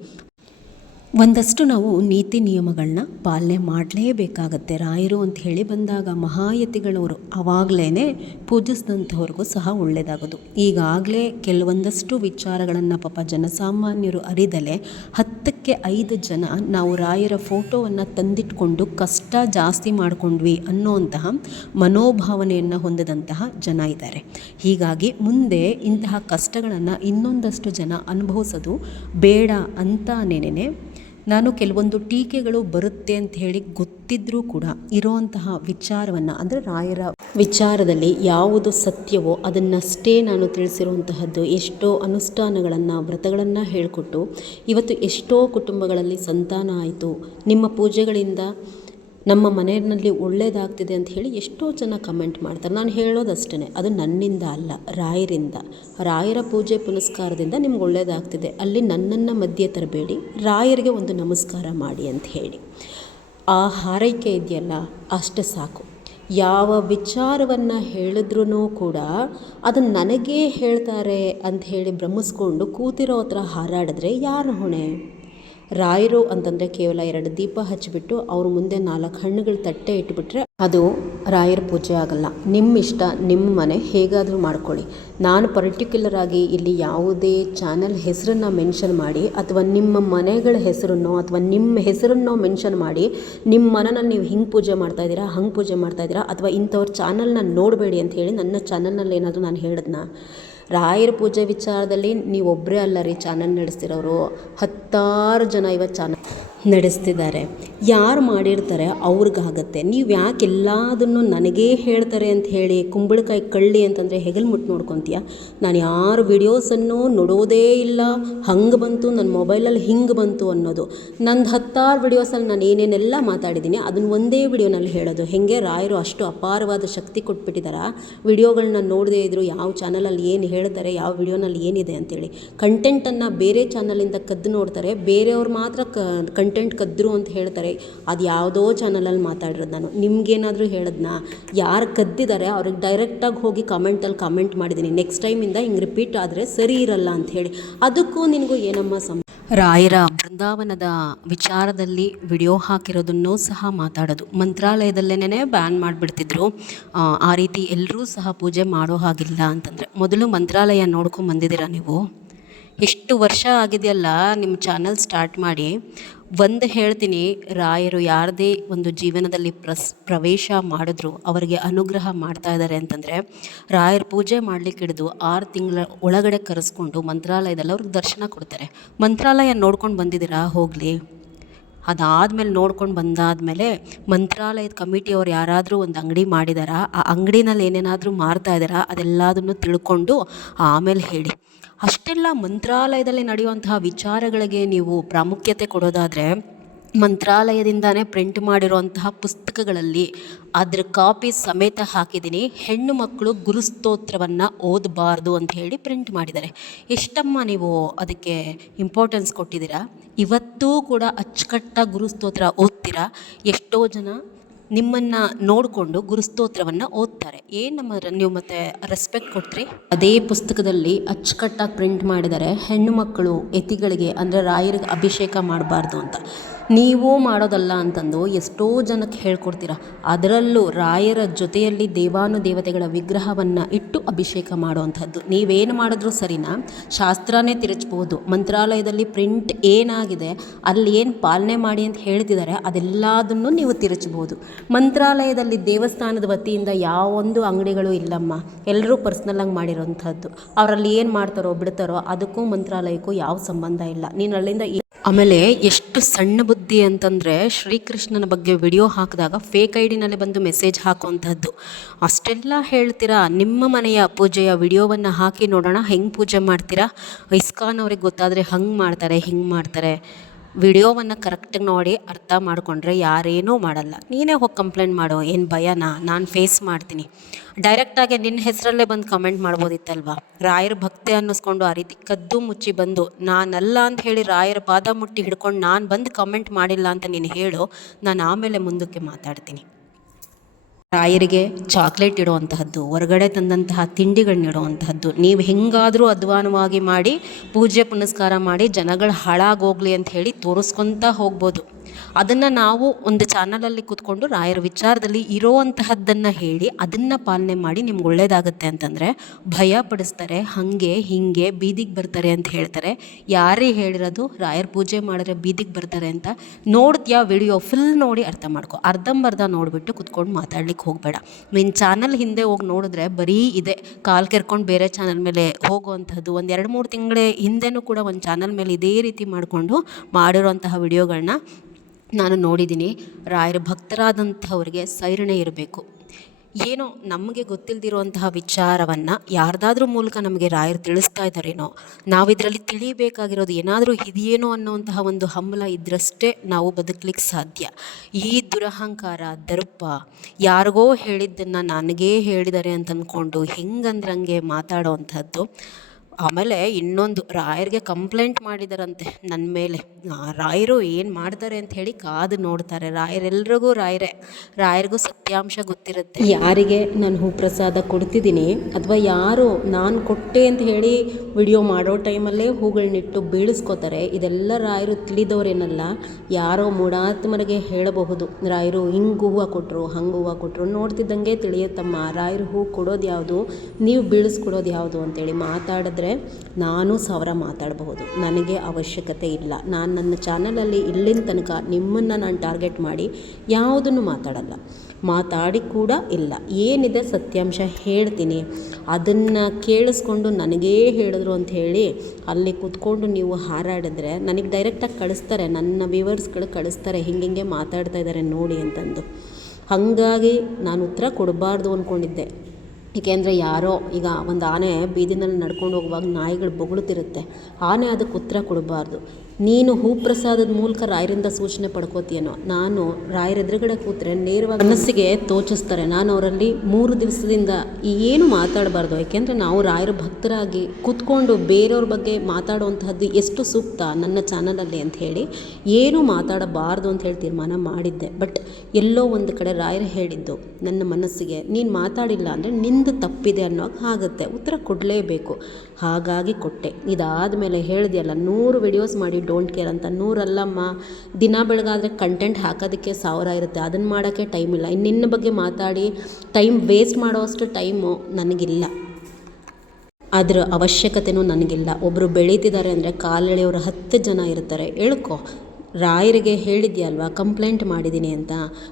ಒಂದಷ್ಟು ನಾವು ನೀತಿ ನಿಯಮಗಳನ್ನ ಪಾಲನೆ ಮಾಡಲೇಬೇಕಾಗತ್ತೆ. ರಾಯರು ಅಂತ ಹೇಳಿ ಬಂದಾಗ ಮಹಾಯತಿಗಳವರು ಆವಾಗಲೇ ಪೂಜಿಸಿದಂಥವ್ರಿಗೂ ಸಹ ಒಳ್ಳೆಯದಾಗೋದು. ಈಗಾಗಲೇ ಕೆಲವೊಂದಷ್ಟು ವಿಚಾರಗಳನ್ನು ಪಾಪ ಜನಸಾಮಾನ್ಯರು ಅರಿದಲೆ 10ಕ್ಕೆ 5 ಜನ ನಾವು ರಾಯರ ಫೋಟೋವನ್ನು ತಂದಿಟ್ಕೊಂಡು ಕಷ್ಟ ಜಾಸ್ತಿ ಮಾಡಿಕೊಂಡ್ವಿ ಅನ್ನೋಂತಹ ಮನೋಭಾವನೆಯನ್ನು ಹೊಂದಿದಂತಹ ಜನ ಇದ್ದಾರೆ. ಹೀಗಾಗಿ ಮುಂದೆ ಇಂತಹ ಕಷ್ಟಗಳನ್ನು ಇನ್ನೊಂದಷ್ಟು ಜನ ಅನುಭವಿಸೋದು ಬೇಡ ಅಂತಾನೇನೆ ನಾನು ಕೆಲವೊಂದು ಟೀಕೆಗಳು ಬರುತ್ತೆ ಅಂತ ಹೇಳಿ ಗೊತ್ತಿದ್ರೂ ಕೂಡ ಇರೋವಂತಹ ವಿಚಾರವನ್ನು, ಅಂದರೆ ರಾಯರ ವಿಚಾರದಲ್ಲಿ ಯಾವುದು ಸತ್ಯವೋ ಅದನ್ನಷ್ಟೇ ನಾನು ತಿಳಿಸಿರುವಂತಹದ್ದು. ಎಷ್ಟೋ ಅನುಷ್ಠಾನಗಳನ್ನು ವ್ರತಗಳನ್ನು ಹೇಳಿಕೊಟ್ಟು ಇವತ್ತು ಎಷ್ಟೋ ಕುಟುಂಬಗಳಲ್ಲಿ ಸಂತಾನ ಆಯಿತು, ನಿಮ್ಮ ಪೂಜೆಗಳಿಂದ ನಮ್ಮ ಮನೆಯಲ್ಲಿ ಒಳ್ಳೆಯದಾಗ್ತಿದೆ ಅಂತ ಹೇಳಿ ಎಷ್ಟೋ ಜನ ಕಮೆಂಟ್ ಮಾಡ್ತಾರೆ. ನಾನು ಹೇಳೋದಷ್ಟೇ, ಅದು ನನ್ನಿಂದ ಅಲ್ಲ, ರಾಯರಿಂದ. ರಾಯರ ಪೂಜೆ ಪುನಸ್ಕಾರದಿಂದ ನಿಮ್ಗೆ ಒಳ್ಳೆಯದಾಗ್ತಿದೆ, ಅಲ್ಲಿ ನನ್ನನ್ನು ಮಧ್ಯೆ ತರಬೇಡಿ, ರಾಯರಿಗೆ ಒಂದು ನಮಸ್ಕಾರ ಮಾಡಿ ಅಂತ ಹೇಳಿ. ಆ ಹಾರೈಕೆ ಇದೆಯಲ್ಲ, ಅಷ್ಟೇ ಸಾಕು. ಯಾವ ವಿಚಾರವನ್ನು ಹೇಳಿದ್ರೂ ಕೂಡ ಅದನ್ನು ನನಗೇ ಹೇಳ್ತಾರೆ ಅಂತ ಹೇಳಿ ಭ್ರಮಿಸ್ಕೊಂಡು ಕೂತಿರೋ ಹತ್ರ ಹಾರಾಡಿದ್ರೆ ಯಾರು ಹೊಣೆ? ರಾಯರು ಅಂತಂದರೆ ಕೇವಲ 2 ದೀಪ ಹಚ್ಚಿಬಿಟ್ಟು ಅವ್ರ ಮುಂದೆ 4 ಹಣ್ಣುಗಳು ತಟ್ಟೆ ಇಟ್ಬಿಟ್ರೆ ಅದು ರಾಯರ ಪೂಜೆ ಆಗಲ್ಲ. ನಿಮ್ಮ ಇಷ್ಟ, ನಿಮ್ಮ ಮನೆ, ಹೇಗಾದರೂ ಮಾಡ್ಕೊಳ್ಳಿ. ನಾನು ಪರ್ಟಿಕ್ಯುಲರ್ ಆಗಿ ಇಲ್ಲಿ ಯಾವುದೇ ಚಾನಲ್ ಹೆಸರನ್ನು ಮೆನ್ಷನ್ ಮಾಡಿ ಅಥವಾ ನಿಮ್ಮ ಮನೆಗಳ ಹೆಸರನ್ನೋ ಅಥವಾ ನಿಮ್ಮ ಹೆಸರನ್ನೋ ಮೆನ್ಷನ್ ಮಾಡಿ ನಿಮ್ಮ ಮನೆಯಲ್ಲಿ ನೀವು ಹಿಂಗೆ ಪೂಜೆ ಮಾಡ್ತಾಯಿದ್ದೀರಾ, ಹಂಗೆ ಪೂಜೆ ಮಾಡ್ತಾಯಿದ್ದೀರಾ ಅಥವಾ ಇಂಥವ್ರ ಚಾನಲ್ನ ನೋಡಬೇಡಿ ಅಂತ ಹೇಳಿ ನನ್ನ ಚಾನಲ್ನಲ್ಲಿ ಏನಾದರೂ ನಾನು ಹೇಳಿದ್ನಾ? ರಾಯರ ಪೂಜೆ ವಿಚಾರದಲ್ಲಿ ನೀವೊಬ್ಬರೇ ಅಲ್ಲ ರೀ ಚಾನಲ್ ನಡೆಸ್ತಿರೋರು, 10 ಜನ ಇವತ್ತು ಚಾನಲ್ ನಡೆಸ್ತಿದ್ದಾರೆ. ಯಾರು ಮಾಡಿರ್ತಾರೆ ಅವ್ರಿಗಾಗತ್ತೆ. ನೀವು ಯಾಕೆ ಎಲ್ಲದನ್ನು ನನಗೇ ಹೇಳ್ತಾರೆ ಅಂತ ಹೇಳಿ ಕುಂಬಳಕಾಯಿ ಕಳ್ಳಿ ಅಂತಂದರೆ ಹೆಗಲು ಮುಟ್ಟು ನೋಡ್ಕೊತೀಯ? ನಾನು ಯಾರ ವಿಡಿಯೋಸನ್ನು ನೋಡೋದೇ ಇಲ್ಲ, ಹಂಗೆ ಬಂತು ನನ್ನ ಮೊಬೈಲಲ್ಲಿ ಹಿಂಗೆ ಬಂತು ಅನ್ನೋದು. ನಂದು 10 ವಿಡಿಯೋಸಲ್ಲಿ ನಾನು ಏನೇನೆಲ್ಲ ಮಾತಾಡಿದ್ದೀನಿ ಅದನ್ನು ಒಂದೇ ವಿಡಿಯೋನಲ್ಲಿ ಹೇಳೋದು. ಹೇಗೆ ರಾಯರು ಅಷ್ಟು ಅಪಾರವಾದ ಶಕ್ತಿ ಕೊಟ್ಬಿಟ್ಟಿದ್ದಾರೆ. ವಿಡಿಯೋಗಳನ್ನ ನೋಡದೇ ಇದ್ದರೂ ಯಾವ ಚಾನಲಲ್ಲಿ ಏನು ಹೇಳ್ತಾರೆ, ಯಾವ ವಿಡಿಯೋನಲ್ಲಿ ಏನಿದೆ ಅಂತೇಳಿ ಕಂಟೆಂಟನ್ನು ಬೇರೆ ಚಾನಲಿಂದ ಕದ್ದು ನೋಡ್ತಾರೆ, ಬೇರೆಯವ್ರು ಮಾತ್ರ ಕಂಟೆಂಟ್ ಕದ್ರು ಅಂತ ಹೇಳ್ತಾರೆ. ಅದು ಯಾವುದೋ ಚಾನಲಲ್ಲಿ ಮಾತಾಡಿರೋದು. ನಾನು ನಿಮ್ಗೇನಾದರೂ ಹೇಳೋದನ್ನ ಯಾರು ಕದ್ದಿದ್ದಾರೆ ಅವ್ರಿಗೆ ಡೈರೆಕ್ಟಾಗಿ ಹೋಗಿ ಕಮೆಂಟಲ್ಲಿ ಕಮೆಂಟ್ ಮಾಡಿದ್ದೀನಿ, ನೆಕ್ಸ್ಟ್ ಟೈಮಿಂದ ಹಿಂಗೆ ರಿಪೀಟ್ ಆದರೆ ಸರಿ ಇರಲ್ಲ ಅಂತ ಹೇಳಿ. ಅದಕ್ಕೂ ನಿನಗೂ ಏನಮ್ಮ ರಾಯರ ಬೃಂದಾವನದ ವಿಚಾರದಲ್ಲಿ ವಿಡಿಯೋ ಹಾಕಿರೋದನ್ನೂ ಸಹ ಮಾತಾಡೋದು. ಮಂತ್ರಾಲಯದಲ್ಲೇನೇ ಬ್ಯಾನ್ ಮಾಡಿಬಿಡ್ತಿದ್ರು. ಆ ರೀತಿ ಎಲ್ಲರೂ ಸಹ ಪೂಜೆ ಮಾಡೋ ಹಾಗಿಲ್ಲ ಅಂತಂದರೆ. ಮೊದಲು ಮಂತ್ರಾಲಯ ನೋಡ್ಕೊಂಡು ಬಂದಿದ್ದೀರಾ ನೀವು? ಎಷ್ಟು ವರ್ಷ ಆಗಿದೆಯಲ್ಲ ನಿಮ್ಮ ಚಾನಲ್ ಸ್ಟಾರ್ಟ್ ಮಾಡಿ. ಒಂದು ಹೇಳ್ತೀನಿ, ರಾಯರು ಯಾರದೇ ಒಂದು ಜೀವನದಲ್ಲಿ ಪ್ರವೇಶ ಮಾಡಿದ್ರು ಅವರಿಗೆ ಅನುಗ್ರಹ ಮಾಡ್ತಾ ಇದ್ದಾರೆ ಅಂತಂದರೆ ರಾಯರ ಪೂಜೆ ಮಾಡಲಿಕ್ಕೆ ಹಿಡಿದು 6 ತಿಂಗಳ ಒಳಗಡೆ ಕರೆಸ್ಕೊಂಡು ಮಂತ್ರಾಲಯದಲ್ಲಿ ಅವ್ರಿಗೆ ದರ್ಶನ ಕೊಡ್ತಾರೆ. ಮಂತ್ರಾಲಯ ನೋಡ್ಕೊಂಡು ಬಂದಿದ್ದೀರಾ? ಹೋಗಲಿ. ಅದಾದಮೇಲೆ ನೋಡ್ಕೊಂಡು ಬಂದಾದಮೇಲೆ ಮಂತ್ರಾಲಯದ ಕಮಿಟಿಯವ್ರು ಯಾರಾದರೂ ಒಂದು ಅಂಗಡಿ ಮಾಡಿದಾರಾ, ಆ ಅಂಗಡಿನಲ್ಲಿ ಏನೇನಾದರೂ ಮಾರ್ತಾ ಇದ್ದಾರಾ ಅದೆಲ್ಲದನ್ನು ತಿಳ್ಕೊಂಡು ಆಮೇಲೆ ಹೇಳಿ. ಅಷ್ಟೆಲ್ಲ ಮಂತ್ರಾಲಯದಲ್ಲಿ ನಡೆಯುವಂತಹ ವಿಚಾರಗಳಿಗೆ ನೀವು ಪ್ರಾಮುಖ್ಯತೆ ಕೊಡೋದಾದರೆ ಮಂತ್ರಾಲಯದಿಂದನೇ ಪ್ರಿಂಟ್ ಮಾಡಿರುವಂತಹ ಪುಸ್ತಕಗಳಲ್ಲಿ ಅದ್ರ ಕಾಪಿ ಸಮೇತ ಹಾಕಿದ್ದೀನಿ. ಹೆಣ್ಣು ಮಕ್ಕಳು ಗುರುಸ್ತೋತ್ರವನ್ನು ಓದಬಾರ್ದು ಅಂತ ಹೇಳಿ ಪ್ರಿಂಟ್ ಮಾಡಿದ್ದಾರೆ. ಎಷ್ಟಮ್ಮ ನೀವು ಅದಕ್ಕೆ ಇಂಪಾರ್ಟೆನ್ಸ್ ಕೊಟ್ಟಿದ್ದೀರಾ? ಇವತ್ತೂ ಕೂಡ ಅಚ್ಚುಕಟ್ಟಾಗಿ ಗುರುಸ್ತೋತ್ರ ಓದ್ತೀರಾ? ಎಷ್ಟೋ ಜನ ನಿಮ್ಮನ್ನು ನೋಡಿಕೊಂಡು ಗುರುಸ್ತೋತ್ರವನ್ನು ಓದ್ತಾರೆ. ನೀವು ಮತ್ತೆ ರೆಸ್ಪೆಕ್ಟ್ ಕೊಡ್ತೀರಿ? ಅದೇ ಪುಸ್ತಕದಲ್ಲಿ ಅಚ್ಚುಕಟ್ಟಾಗಿ ಪ್ರಿಂಟ್ ಮಾಡಿದ್ದಾರೆ, ಹೆಣ್ಣು ಮಕ್ಕಳು ಯತಿಗಳಿಗೆ ಅಂದರೆ ರಾಯರಿಗೆ ಅಭಿಷೇಕ ಮಾಡಬಾರ್ದು ಅಂತ. ನೀವು ಮಾಡೋದಲ್ಲ ಅಂತಂದು ಎಷ್ಟೋ ಜನಕ್ಕೆ ಹೇಳ್ಕೊಡ್ತೀರ. ಅದರಲ್ಲೂ ರಾಯರ ಜೊತೆಯಲ್ಲಿ ದೇವಾನುದೇವತೆಗಳ ವಿಗ್ರಹವನ್ನು ಇಟ್ಟು ಅಭಿಷೇಕ ಮಾಡುವಂಥದ್ದು. ನೀವೇನು ಮಾಡಿದ್ರೂ ಸರಿನಾ, ಶಾಸ್ತ್ರನೇ ತಿರುಚ್ಬೋದು. ಮಂತ್ರಾಲಯದಲ್ಲಿ ಪ್ರಿಂಟ್ ಏನಾಗಿದೆ, ಅಲ್ಲಿ ಏನು ಪಾಲನೆ ಮಾಡಿ ಅಂತ ಹೇಳ್ತಿದ್ದಾರೆ ಅದೆಲ್ಲದನ್ನು ನೀವು ತಿರುಚ್ಬೋದು. ಮಂತ್ರಾಲಯದಲ್ಲಿ ದೇವಸ್ಥಾನದ ವತಿಯಿಂದ ಯಾವೊಂದು ಅಂಗಡಿಗಳು ಇಲ್ಲಮ್ಮ, ಎಲ್ಲರೂ ಪರ್ಸ್ನಲ್ಲಾಗಿ ಮಾಡಿರೋಂಥದ್ದು. ಅವರಲ್ಲಿ ಏನು ಮಾಡ್ತಾರೋ ಬಿಡ್ತಾರೋ ಅದಕ್ಕೂ ಮಂತ್ರಾಲಯಕ್ಕೂ ಯಾವ ಸಂಬಂಧ ಇಲ್ಲ. ನೀನು ಅಲ್ಲಿಂದ ಆಮೇಲೆ ಎಷ್ಟು ಸಣ್ಣ ಬುದ್ಧಿ ಅಂತಂದರೆ, ಶ್ರೀಕೃಷ್ಣನ ಬಗ್ಗೆ ವಿಡಿಯೋ ಹಾಕಿದಾಗ ಫೇಕ್ ಐಡಿನಲ್ಲಿ ಬಂದು ಮೆಸೇಜ್ ಹಾಕುವಂಥದ್ದು. ಅಷ್ಟೆಲ್ಲ ಹೇಳ್ತೀರಾ, ನಿಮ್ಮ ಮನೆಯ ಪೂಜೆಯ ವಿಡಿಯೋವನ್ನು ಹಾಕಿ ನೋಡೋಣ ಹೆಂಗೆ ಪೂಜೆ ಮಾಡ್ತೀರಾ. ಇಸ್ಕಾನ್ ಅವ್ರಿಗೆ ಗೊತ್ತಾದರೆ ಹಂಗೆ ಮಾಡ್ತಾರೆ ಹಿಂಗೆ ಮಾಡ್ತಾರೆ. ವಿಡಿಯೋವನ್ನು ಕರೆಕ್ಟಾಗಿ ನೋಡಿ ಅರ್ಥ ಮಾಡಿಕೊಂಡ್ರೆ ಯಾರೇನೂ ಮಾಡಲ್ಲ. ನೀನೇ ಹೋಗಿ ಕಂಪ್ಲೇಂಟ್ ಮಾಡು, ಏನು ಭಯನಾ? ನಾನು ಫೇಸ್ ಮಾಡ್ತೀನಿ. ಡೈರೆಕ್ಟಾಗಿ ನಿನ್ನ ಹೆಸರಲ್ಲೇ ಬಂದು ಕಮೆಂಟ್ ಮಾಡ್ಬೋದಿತ್ತಲ್ವ. ರಾಯರ ಭಕ್ತಿ ಅನ್ನಿಸ್ಕೊಂಡು ಆ ರೀತಿ ಕದ್ದು ಮುಚ್ಚಿ ಬಂದು ನಾನಲ್ಲ ಅಂತ ಹೇಳಿ ರಾಯರ ಪಾದ ಮುಟ್ಟಿ ಹಿಡ್ಕೊಂಡು ನಾನು ಬಂದು ಕಮೆಂಟ್ ಮಾಡಿಲ್ಲ ಅಂತ ನೀನು ಹೇಳು, ನಾನು ಆಮೇಲೆ ಮುಂದಕ್ಕೆ ಮಾತಾಡ್ತೀನಿ. ರಾಯರಿಗೆ ಚಾಕ್ಲೇಟ್ ಇಡುವಂತಹದ್ದು, ಹೊರಗಡೆ ತಂದಂತಹ ತಿಂಡಿಗಳನ್ನ ಇಡುವಂತಹದ್ದು, ನೀವು ಹೆಂಗಾದರೂ ಅಧ್ವಾನವಾಗಿ ಮಾಡಿ ಪೂಜೆ ಪುನಸ್ಕಾರ ಮಾಡಿ ಜನಗಳು ಹಾಳಾಗೋಗ್ಲಿ ಅಂತ ಹೇಳಿ ತೋರಿಸ್ಕೊತಾ ಹೋಗ್ಬೋದು. ಅದನ್ನು ನಾವು ಒಂದು ಚಾನಲಲ್ಲಿ ಕೂತ್ಕೊಂಡು ರಾಯರ ವಿಚಾರದಲ್ಲಿ ಇರೋವಂತಹದ್ದನ್ನು ಹೇಳಿ ಅದನ್ನು ಪಾಲನೆ ಮಾಡಿ ನಿಮ್ಗೆ ಒಳ್ಳೇದಾಗುತ್ತೆ ಅಂತಂದರೆ ಭಯ ಪಡಿಸ್ತಾರೆ, ಹಾಗೆ ಹೀಗೆ ಬೀದಿಗೆ ಬರ್ತಾರೆ ಅಂತ ಹೇಳ್ತಾರೆ. ಯಾರೇ ಹೇಳಿರೋದು ರಾಯರ ಪೂಜೆ ಮಾಡಿದ್ರೆ ಬೀದಿಗೆ ಬರ್ತಾರೆ ಅಂತ? ನೋಡ್ತೀಯಾ ವಿಡಿಯೋ ಫುಲ್ ನೋಡಿ ಅರ್ಥ ಮಾಡ್ಕೊ. ಅರ್ಧಂಬರ್ಧ ನೋಡಿಬಿಟ್ಟು ಕುತ್ಕೊಂಡು ಮಾತಾಡ್ಲಿಕ್ಕೆ ಹೋಗಬೇಡ. ನಿನ್ನ ಚಾನಲ್ ಹಿಂದೆ ಹೋಗಿ ನೋಡಿದ್ರೆ ಬರೀ ಇದೆ, ಕಾಲು ಕೆರ್ಕೊಂಡು ಬೇರೆ ಚಾನಲ್ ಮೇಲೆ ಹೋಗುವಂಥದ್ದು. ಒಂದು 2-3 ತಿಂಗಳ ಹಿಂದೆನೂ ಕೂಡ ಒಂದು ಚಾನಲ್ ಮೇಲೆ ಇದೇ ರೀತಿ ಮಾಡಿಕೊಂಡು ಮಾಡಿರುವಂತಹ ವಿಡಿಯೋಗಳನ್ನ ನಾನು ನೋಡಿದ್ದೀನಿ. ರಾಯರ ಭಕ್ತರಾದಂಥವ್ರಿಗೆ ಸೈರಣೆ ಇರಬೇಕು. ಏನೋ ನಮಗೆ ಗೊತ್ತಿಲ್ಲದಿರುವಂತಹ ವಿಚಾರವನ್ನು ಯಾರ್ದಾದ್ರೂ ಮೂಲಕ ನಮಗೆ ರಾಯರು ತಿಳಿಸ್ತಾ ಇದ್ದಾರೇನೋ, ನಾವಿದರಲ್ಲಿ ತಿಳಿಬೇಕಾಗಿರೋದು ಏನಾದರೂ ಇದೆಯೇನೋ ಅನ್ನೋವಂತಹ ಒಂದು ಹಂಬಲ ಇದ್ರಷ್ಟೇ ನಾವು ಬದುಕಲಿಕ್ಕೆ ಸಾಧ್ಯ. ಈ ದುರಹಂಕಾರ, ದರ್ಪ, ಯಾರಿಗೋ ಹೇಳಿದ್ದನ್ನು ನನಗೇ ಹೇಳಿದ್ದಾರೆ ಅಂತ ಅಂದ್ಕೊಂಡು ಹೆಂಗಂದ್ರಂಗೆ ಮಾತಾಡೋವಂಥದ್ದು. ಆಮೇಲೆ ಇನ್ನೊಂದು, ರಾಯರಿಗೆ ಕಂಪ್ಲೇಂಟ್ ಮಾಡಿದಾರಂತೆ ನನ್ನ ಮೇಲೆ. ರಾಯರು ಏನು ಮಾಡ್ತಾರೆ ಅಂತ ಹೇಳಿ ಕಾದು ನೋಡ್ತಾರೆ. ರಾಯರೆಲ್ರಿಗೂ ರಾಯರಿಗೂ ಸತ್ಯಾಂಶ ಗೊತ್ತಿರುತ್ತೆ. ಯಾರಿಗೆ ನಾನು ಹೂಪ್ರಸಾದ ಕೊಡ್ತಿದ್ದೀನಿ ಅಥವಾ ಯಾರು ನಾನು ಕೊಟ್ಟೆ ಅಂತ ಹೇಳಿ ವಿಡಿಯೋ ಮಾಡೋ ಟೈಮಲ್ಲೇ ಹೂಗಳನ್ನಿಟ್ಟು ಬೀಳಿಸ್ಕೋತಾರೆ, ಇದೆಲ್ಲ ರಾಯರು ತಿಳಿದವರೇನಲ್ಲ. ಯಾರೋ ಮೂಢಾತ್ಮರಿಗೆ ಹೇಳಬಹುದು ರಾಯರು ಹಿಂಗೆ ಹೂವು ಕೊಟ್ಟರು ಹಂಗೆ ಹೂವು ಕೊಟ್ಟರು. ನೋಡ್ತಿದ್ದಂಗೆ ತಿಳಿಯುತ್ತಮ್ಮ ರಾಯರು ಹೂ ಕೊಡೋದು ಯಾವುದು, ನೀವು ಬೀಳಿಸ್ಕೊಡೋದು ಯಾವುದು ಅಂತೇಳಿ ಮಾತಾಡಿದ್ರೆ ನಾನು 1000 ಮಾತಾಡಬಹುದು. ನನಗೆ ಅವಶ್ಯಕತೆ ಇಲ್ಲ. ನಾನು ನನ್ನ ಚಾನಲಲ್ಲಿ ಇಲ್ಲಿನ ತನಕ ನಿಮ್ಮನ್ನು ನಾನು ಟಾರ್ಗೆಟ್ ಮಾಡಿ ಯಾವುದನ್ನು ಮಾತಾಡಿ ಕೂಡ ಇಲ್ಲ. ಏನಿದೆ ಸತ್ಯಾಂಶ ಹೇಳ್ತೀನಿ. ಅದನ್ನು ಕೇಳಿಸ್ಕೊಂಡು ನನಗೇ ಹೇಳಿದ್ರು ಅಂತ ಹೇಳಿ ಅಲ್ಲಿ ಕೂತ್ಕೊಂಡು ನೀವು ಹಾರಾಡಿದ್ರೆ ನನಗೆ ಡೈರೆಕ್ಟಾಗಿ ಕಳಿಸ್ತಾರೆ, ನನ್ನ ವ್ಯೂವರ್ಸ್ಗಳು ಕಳಿಸ್ತಾರೆ, ಹಿಂಗೆ ಮಾತಾಡ್ತಾ ಇದ್ದಾರೆ ನೋಡಿ ಅಂತಂದು. ಹಾಗಾಗಿ ನಾನು ಉತ್ತರ ಕೊಡಬಾರ್ದು ಅಂದ್ಕೊಂಡಿದ್ದೆ. ಏಕೆಂದರೆ ಯಾರೋ ಈಗ ಒಂದು ಆನೆ ಬೀದಿನಲ್ಲಿ ನಡ್ಕೊಂಡು ಹೋಗುವಾಗ ನಾಯಿಗಳು ಬೊಗಳುತ್ತಿರುತ್ತೆ, ಆನೆ ಅದಕ್ಕೆ ಉತ್ತರ ಕೊಡಬಾರ್ದು. ನೀನು ಹೂಪ್ರಸಾದದ ಮೂಲಕ ರಾಯರಿಂದ ಸೂಚನೆ ಪಡ್ಕೋತೀಯನೋ, ನಾನು ರಾಯರ ಎದುರುಗಡೆ ಕೂತ್ರೆ ನೇರವಾಗಿ ಮನಸ್ಸಿಗೆ ತೋಚಿಸ್ತಾರೆ. ನಾನು ಅವರಲ್ಲಿ 3 ದಿವಸದಿಂದ ಏನು ಮಾತಾಡಬಾರ್ದು. ಏಕೆಂದರೆ ನಾವು ರಾಯರ ಭಕ್ತರಾಗಿ ಕೂತ್ಕೊಂಡು ಬೇರೆಯವ್ರ ಬಗ್ಗೆ ಮಾತಾಡುವಂತಹದ್ದು ಎಷ್ಟು ಸೂಕ್ತ ನನ್ನ ಚಾನಲಲ್ಲಿ ಅಂತ ಹೇಳಿ ಏನೂ ಮಾತಾಡಬಾರ್ದು ಅಂತ ಹೇಳಿ ತೀರ್ಮಾನ ಮಾಡಿದ್ದೆ. ಬಟ್ ಎಲ್ಲೋ ಒಂದು ಕಡೆ ರಾಯರು ಹೇಳಿದ್ದು ನನ್ನ ಮನಸ್ಸಿಗೆ, ನೀನು ಮಾತಾಡಿಲ್ಲ ಅಂದರೆ ನಿಂದು ತಪ್ಪಿದೆ ಅನ್ನೋಕೆ ಆಗುತ್ತೆ, ಉತ್ತರ ಕೊಡಲೇಬೇಕು. ಹಾಗಾಗಿ ಕೊಟ್ಟೆ. ಇದಾದ ಮೇಲೆ ಹೇಳಿದೆಯಲ್ಲ 100 ವಿಡಿಯೋಸ್ ಮಾಡಿ ಡೋಂಟ್ ಕೇರ್ ಅಂತ. 100 ಅಲ್ಲಮ್ಮ, ದಿನ ಬೆಳಗಾದರೆ ಕಂಟೆಂಟ್ ಹಾಕೋದಕ್ಕೆ 1000 ಇರುತ್ತೆ, ಅದನ್ನು ಮಾಡೋಕ್ಕೆ ಟೈಮ್ ಇಲ್ಲ. ನಿನ್ನ ಬಗ್ಗೆ ಮಾತಾಡಿ ಟೈಮ್ ವೇಸ್ಟ್ ಮಾಡೋವಷ್ಟು ಟೈಮು ನನಗಿಲ್ಲ, ಅದರ ಅವಶ್ಯಕತೆಯೂ ನನಗಿಲ್ಲ. ಒಬ್ಬರು ಬೆಳೀತಿದ್ದಾರೆ ಅಂದರೆ ಕಾಲೆಳೆಯೋರು 10 ಜನ ಇರ್ತಾರೆ. ಹೇಳ್ಕೊ, ರಾಯರಿಗೆ ಹೇಳಿದ್ಯಲ್ವ ಕಂಪ್ಲೇಂಟ್ ಮಾಡಿದ್ದೀನಿ ಅಂತ.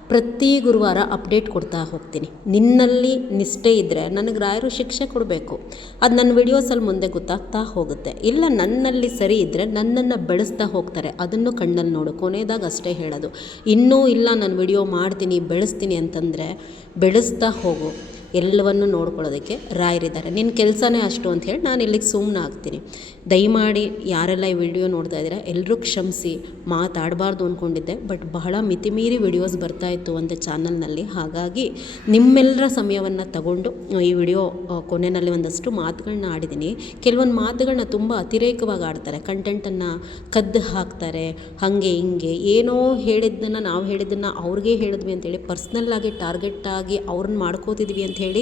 ಪ್ರತಿ ಗುರುವಾರ ಅಪ್ಡೇಟ್ ಕೊಡ್ತಾ ಹೋಗ್ತೀನಿ. ನಿನ್ನಲ್ಲಿ ನಿಷ್ಠೆ ಇದ್ದರೆ ನನಗೆ ರಾಯರು ಶಿಕ್ಷೆ ಕೊಡಬೇಕು. ಅದು ನನ್ನ ವಿಡಿಯೋಸಲ್ಲಿ ಮುಂದೆ ಗೊತ್ತಾಗ್ತಾ ಹೋಗುತ್ತೆ. ಇಲ್ಲ ನನ್ನಲ್ಲಿ ಸರಿ ಇದ್ದರೆ ನನ್ನನ್ನು ಬೆಳೆಸ್ತಾ ಹೋಗ್ತಾರೆ, ಅದನ್ನು ಕಣ್ಣಲ್ಲಿ ನೋಡು. ಕೊನೆಯದಾಗ ಅಷ್ಟೇ ಹೇಳೋದು. ಇನ್ನೂ ಇಲ್ಲ ನಾನು ವಿಡಿಯೋ ಮಾಡ್ತೀನಿ ಬೆಳೆಸ್ತೀನಿ ಅಂತಂದರೆ ಬೆಳೆಸ್ತಾ ಹೋಗು. ಎಲ್ಲವನ್ನು ನೋಡ್ಕೊಳ್ಳೋದಕ್ಕೆ ರಾಯರಿದ್ದಾರೆ. ನಿನ್ನ ಕೆಲಸನೇ ಅಷ್ಟು ಅಂತ ಹೇಳಿ ನಾನು ಇಲ್ಲಿಗೆ ಸುಮ್ಮನೆ ಆಗ್ತೀನಿ. ದಯಮಾಡಿ ಯಾರೆಲ್ಲ ಈ ವಿಡಿಯೋ ನೋಡ್ತಾ ಇದ್ದೀರಾ ಎಲ್ಲರೂ ಕ್ಷಮಿಸಿ. ಮಾತಾಡಬಾರ್ದು ಅಂದ್ಕೊಂಡಿದ್ದೆ, ಬಟ್ ಬಹಳ ಮಿತಿಮೀರಿ ವಿಡಿಯೋಸ್ ಬರ್ತಾಯಿತ್ತು ಒಂದು ಚಾನಲ್ನಲ್ಲಿ. ಹಾಗಾಗಿ ನಿಮ್ಮೆಲ್ಲರ ಸಮಯವನ್ನು ತಗೊಂಡು ಈ ವಿಡಿಯೋ ಕೊನೆಯಲ್ಲಿ ಒಂದಷ್ಟು ಮಾತುಗಳನ್ನ ಆಡಿದ್ದೀನಿ. ಕೆಲವೊಂದು ಮಾತುಗಳನ್ನ ತುಂಬ ಅತಿರೇಕವಾಗಿ ಆಡ್ತಾರೆ, ಕಂಟೆಂಟನ್ನು ಕದ್ದು ಹಾಕ್ತಾರೆ. ಹಾಗೆ ಹಿಂಗೆ ಏನೋ ಹೇಳಿದ್ದನ್ನು ನಾವು ಹೇಳಿದ್ದನ್ನು ಅವ್ರಿಗೆ ಹೇಳಿದ್ವಿ ಅಂತೇಳಿ ಪರ್ಸ್ನಲ್ಲಾಗಿ ಟಾರ್ಗೆಟಾಗಿ ಅವ್ರನ್ನ ಮಾಡ್ಕೋತಿದ್ವಿ ಅಂತ ಹೇಳಿ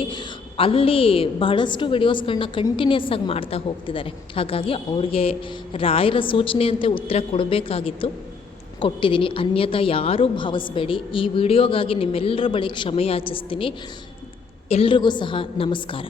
ಅಲ್ಲಿ ಬಹಳಷ್ಟು ವಿಡಿಯೋಸ್ಗಳನ್ನ ಕಂಟಿನ್ಯೂಸ್ ಆಗಿ ಮಾಡ್ತಾ ಹೋಗ್ತಿದ್ದಾರೆ. ಹಾಗಾಗಿ ಅವ್ರಿಗೆ ರಾಯರ ಸೂಚನೆಯಂತೆ ಉತ್ತರ ಕೊಡಬೇಕಾಗಿತ್ತು. ಕೊಟ್ಟಿದ್ದೀನಿ, ಅನ್ಯಥಾ ಯಾರೂ ಭಾವಿಸಬೇಡಿ. ಈ ವಿಡಿಯೋಗಾಗಿ ನಿಮ್ಮೆಲ್ಲರ ಬಳಿ ಕ್ಷಮೆ ಯಾಚಿಸ್ತೀನಿ. ಎಲ್ರಿಗೂ ಸಹ ನಮಸ್ಕಾರ.